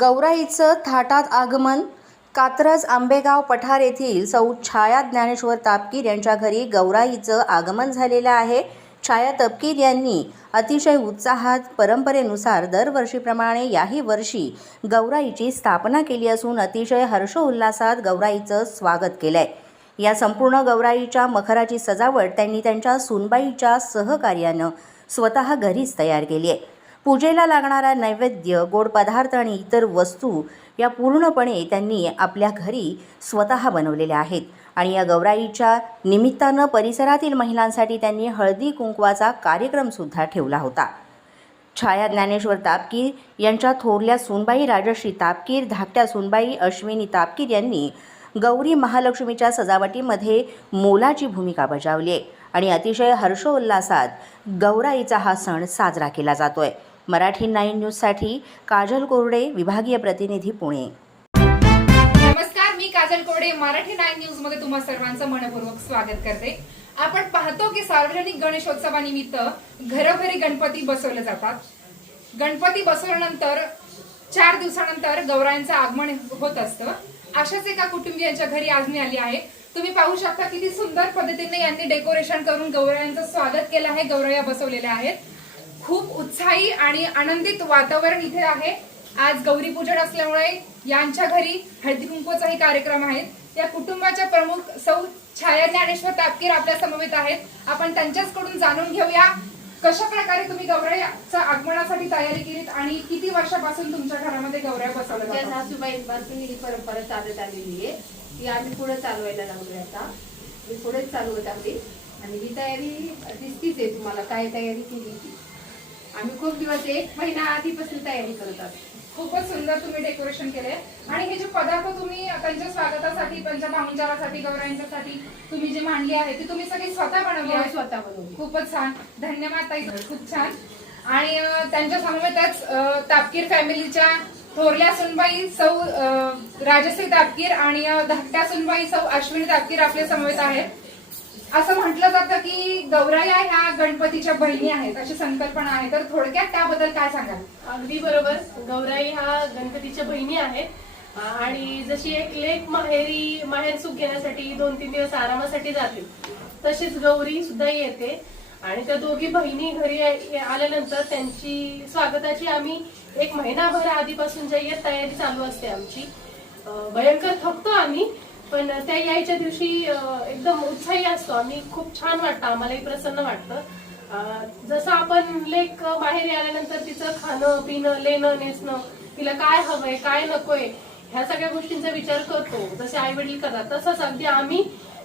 गौराईचं थाटात आगमन कात्रज आंबेगाव पठार येथील सौ छाया ज्ञानेश्वर तापकीर यांच्या घरी गौराईचं आगमन झालेलं आहे. छाया तपकीर यांनी अतिशय उत्साहात परंपरेनुसार दरवर्षीप्रमाणे याही वर्षी गौराईची स्थापना केली असून अतिशय हर्षोल्लासात गौराईचं स्वागत केलं आहे या संपूर्ण गौराईच्या मखराची सजावट त्यांनी त्यांच्या सुनबाईच्या सहकार्यानं स्वतः घरीच तयार केली आहे. पूजेला लागणारा नैवेद्य गोड पदार्थ आणि इतर वस्तू या पूर्णपणे त्यांनी आपल्या घरी स्वतः बनवलेल्या आहेत. आणि या गौराईच्या निमित्तानं परिसरातील महिलांसाठी त्यांनी हळदी कुंकवाचा कार्यक्रमसुद्धा ठेवला होता. छाया ज्ञानेश्वर तापकीर यांच्या थोरल्या सुनबाई राजश्री तापकीर धाकट्या सुनबाई अश्विनी तापकीर यांनी गौरी महालक्ष्मीच्या सजावटीमध्ये मोलाची भूमिका बजावली आहे. आणि अतिशय हर्षोल्लासात गौराईचा हा सण साजरा केला जातोय. मराठी नाईन न्यूजसाठी काजल कोरडे विभागीय प्रतिनिधी पुणे. नमस्कार मी काजल कोरडे मराठी नाईन न्यूजमध्ये तुम्हा सर्वांचं मनपूर्वक स्वागत करते. आपण पाहतो की सार्वजनिक गणेशोत्सवानिमित्त घरोघरी गणपती बसवले जातात. गणपती बसवल्यानंतर चार दिवसानंतर गौरायांचं आगमन होत असतं. अशाच एका कुटुंबियांच्या घरी आज मी आली आहे. तुम्ही पाहू शकता किती सुंदर पद्धतीने यांनी डेकोरेशन करून गौरायांचं स्वागत केलं आहे गौराया बसवलेल्या आहेत. खूप उत्साही आणि आनंदित वातावरण इथे आहे. आज गौरी पूजन असल्यामुळे यांच्या घरी हळदी कुंकूचाही कार्यक्रम आहे. या कुटुंबाच्या प्रमुख सौ छाया ज्ञानेश्वर तापकीर आपल्या समवेत आहेत. आपण त्यांच्याचकडून जाणून घेऊया कशा प्रकारे तुम्ही गौराच्या आगमनासाठी तयारी केलीत आणि किती वर्षापासून तुमच्या घरामध्ये गौऱ्या बसवल्या सासूबाईंपासून ही परंपरा चालत आलेली आहे. ती आम्ही पुढे चालवायला लागलोय आता. मी पुढेच चालवत आहे. आणि ही तयारी दिसतीच आहे तुम्हाला. काय तयारी केली ती आम्ही खूप दिवस एक महिना आधीपासून तयारी करत असतो खूपच सुंदर तुम्ही डेकोरेशन केले. आणि हे जे पदार्थ तुम्ही त्यांच्या स्वागतासाठी त्यांच्या पाहुणचारासाठी गौरायांच्यासाठी तुम्ही जे मांडली आहे ती तुम्ही सगळी स्वतः बनवली आम्ही आहे. स्वतः बनवली. खूपच छान. धन्यवाद ताई खूप छान. आणि त्यांच्या समवेतच तापकीर फॅमिलीच्या थोरल्या सुनबाई सौ राजश्री तापकीर आणि धाकट्या सुनबाई सौ अश्विनी तापकीर आपल्या समवेत आहेत. असं म्हटलं जातं की गौराया ह्या गणपतीच्या बहिणी आहेत अशी संकल्पना आहे. तर थोडक्यात त्याबद्दल काय सांगाल? अगदी बरोबर. गौराई हा गणपतीच्या बहिणी आहेत. आणि जशी एक लेख माहेरी माहेर सुख घेण्यासाठी दोन तीन दिवस आरामासाठी जाते तशीच गौरी सुद्धा येते. आणि त्या दोघी बहिणी घरी आल्यानंतर त्यांची स्वागताची आम्ही एक महिनाभर आधीपासून जे तयारी चालू असते आमची भयंकर थकतो आम्ही. पण त्या यायच्या दिवशी एकदम उत्साही असतो आम्ही. खूप छान वाटतं आम्हालाही प्रसन्न वाटतं. जसं आपण लेक बाहेर आल्यानंतर तिचं खाणं पिणं लेणं नेसणं तिला काय हवंय काय नकोय ह्या सगळ्या गोष्टींचा विचार करतो. जसे आई वडील करतात तसंच अगदी आम्ही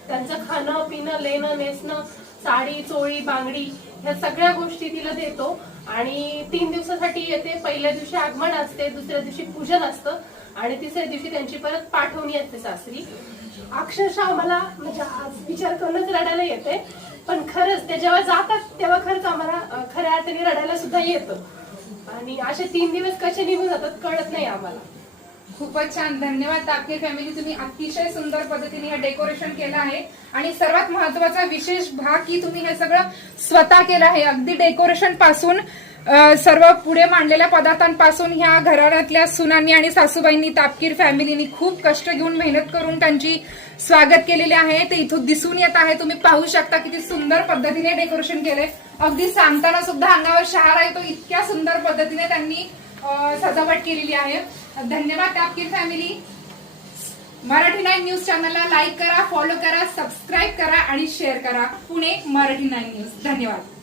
त्यांचं खाणं पिणं लेणं नेसणं साडी चोळी बांगडी ह्या सगळ्या गोष्टी तिला देतो. आणि तीन दिवसासाठी येते. पहिल्या दिवशी आगमन असते दुसऱ्या दिवशी पूजन असतं आणि तिसऱ्या दिवशी त्यांची परत पाठवणी असते सासरी. अक्षरशः आम्हाला म्हणजे आज विचार करूनच रडायला येते पण खरंच ते जेव्हा जातात तेव्हा खरंच आम्हाला खऱ्या अर्थाने रडायला सुद्धा येतं. आणि असे तीन दिवस कसे निघून जातात कळत नाही आम्हाला. खूपच छान. धन्यवाद तापकीर फॅमिली तुम्ही अतिशय सुंदर पद्धतीने हे डेकोरेशन केलं आहे. आणि सर्वात महत्त्वाचा विशेष भाग की तुम्ही हे सगळं स्वतः केलं आहे. अगदी डेकोरेशनपासून सर्व पुढे मांडलेल्या पदार्थांपासून ह्या घराण्यातल्या सुनांनी आणि सासूबाईंनी तापकीर फॅमिलीनी खूप कष्ट घेऊन मेहनत करून त्यांची स्वागत केलेले आहे. ते इथून दिसून येत आहे. तुम्ही पाहू शकता किती सुंदर पद्धतीने डेकोरेशन केलंय. अगदी सांगताना सुद्धा अंगावर शहारा येतो. इतक्या सुंदर पद्धतीने त्यांनी सजावट केलेली आहे. धन्यवाद आपकी फॅमिली मराठी नाईन न्यूज चॅनलला लाईक करा फॉलो करा सबस्क्राईब करा आणि शेअर करा. Pune Marathi nine news. धन्यवाद.